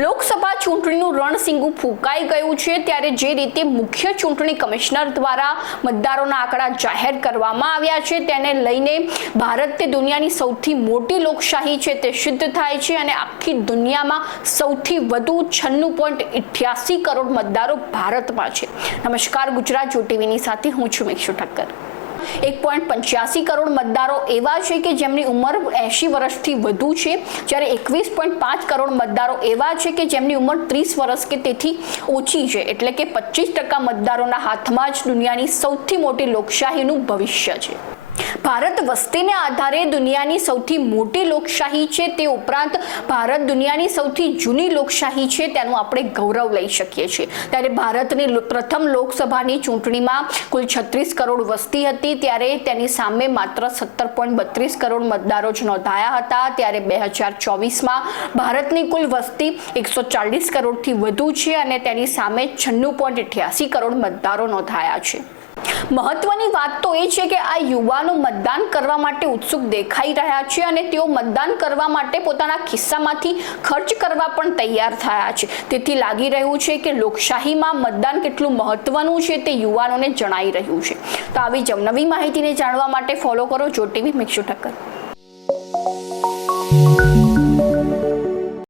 લોકસભા ચૂંટણીનું રણસિંગું ફૂંકાઈ ગયું છે ત્યારે જે રીતે મુખ્ય ચૂંટણી કમિશનર દ્વારા મતદારોના આંકડા જાહેર કરવામાં આવ્યા છે તેને લઈને ભારત તે દુનિયાની સૌથી મોટી લોકશાહી છે તે સિદ્ધ થાય છે અને આખી દુનિયામાં સૌથી વધુ છન્નું પોઈન્ટ ઇઠ્યાસી કરોડ મતદારો ભારતમાં છે. નમસ્કાર, ગુજરાત જો સાથે હું છું મેક્ષુ ઠક્કર. એક પોઈન્ટ પંચ્યાસી કરોડ મતદારો એવા છે કે જેમની ઉંમર એંશી વર્ષથી વધુ છે. જ્યારે એકવીસ પોઈન્ટ પાંચ કરોડ મતદારો એવા છે કે જેમની ઉંમર ત્રીસ વર્ષ કે તેથી ઓછી છે. એટલે કે પચીસ ટકા મતદારોના હાથમાં જ દુનિયાની સૌથી મોટી લોકશાહીનું ભવિષ્ય છે. ભારત વસ્તીને આધારે દુનિયાની સૌથી મોટી લોકશાહી છે તે ઉપરાંત ભારત દુનિયાની સૌથી જૂની લોકશાહી છે તેનું આપણે ગૌરવ લઈ શકીએ છીએ. ત્યારે ભારતની પ્રથમ લોકસભાની ચૂંટણીમાં કુલ છત્રીસ કરોડ વસ્તી હતી, ત્યારે તેની સામે માત્ર સત્તર પોઈન્ટ બત્રીસ કરોડ મતદારો જ નોંધાયા હતા, ત્યારે બે હજાર ચોવીસમાં ભારતની કુલ વસ્તી એકસો ચાલીસ કરોડથી વધુ છે અને તેની સામે છન્નું પોઈન્ટ કરોડ મતદારો નોંધાયા છે. મહત્વની વાત તો એ છે કે આ યુવાનો મતદાન કરવા માટે ઉત્સુક દેખાઈ રહ્યા છે અને તેઓ મતદાન કરવા માટે પોતાના ખિસ્સામાંથી ખર્ચ કરવા પણ તૈયાર થયા છે. તેથી લાગી રહ્યું છે કે લોકશાહીમાં મતદાન કેટલું મહત્વનું છે તે યુવાનોને જણાઈ રહ્યું છે. તો આવી જ નવી માહિતીને જાણવા માટે ફોલો કરો જો ટીવી મિક્ષુ ઠક્કર.